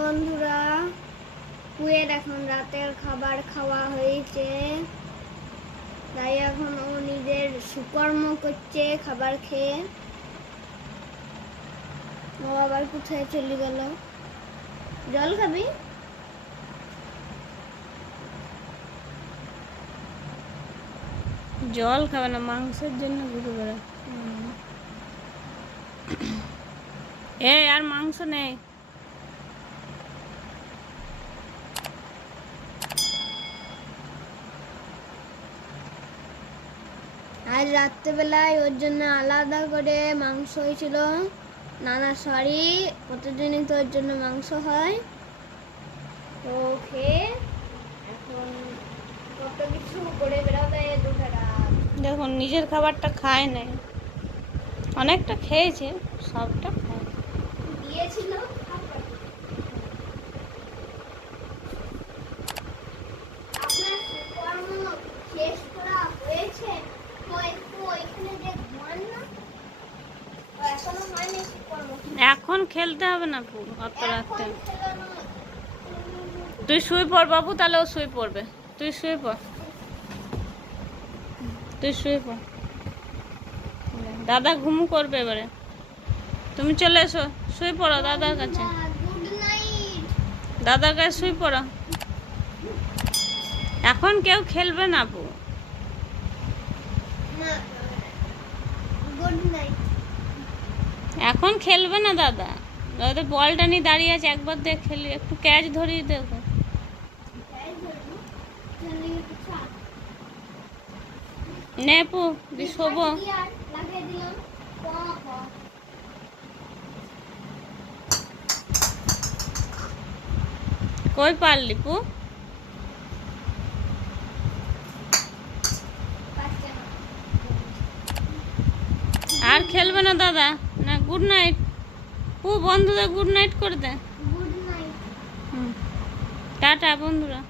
বন্ধুরা কুয়ের এখন রাতের খাবার খাওয়া হয়েছে। তাই এখন ও নিজের সুকর্ম করছে খাবার খেয়ে। ও আবার কোথায় চলে গেল? জল খাবি? জল খাবে না মাংসের জন্য ঘুরে বেড়া এ আর মাংস নেই। আজ রাত্রেবেলায় ওর জন্য আলাদা করে মাংস হয়েছিল। নানা সরি প্রতিদিনই তো ওর জন্য মাংস হয়। তো খেয়ে এখন কত কিছু করে বেড়াবে দুটা রাত। দেখুন নিজের খাবারটা খায় নাই। অনেকটা খেয়েছে সবটা খায় দিয়েছিল আপনার কর্ম শেষ করা হয়েছে তো একটু ওইখানে যে ঘুমান না ও এখনও হয়নি কর্ম এখন খেলতে হবে না অত রাতে তুই শুয়ে পড় বাবু, তাহলে ও শুয়ে পড়বে। তুই শুয়ে পড়। তুই শুয়ে পড়। দাদা ঘুমু করবে এবারে। তুমি চলে এসো, শুয়ে পড়ো দাদার কাছে। দাদার কাছে শুয়ে পড়ো। এখন কেউ খেলবে না পু না গুড নাইট এখন খেলবে না দাদা। দাদা, বলটা নিয়ে দাঁড়িয়ে আছে, একবার দেখ খেলি, একটু ক্যাচ ধরিয়ে দেখো। নে পু দি শোবো। লাগিয়ে দিলাম ক ক কই পারলি পু? আর খেলবে না দাদা। গুড নাইট ও বন্ধুদের গুড নাইট করে দে। গুড নাইট হুম। টাটা বন্ধুরা।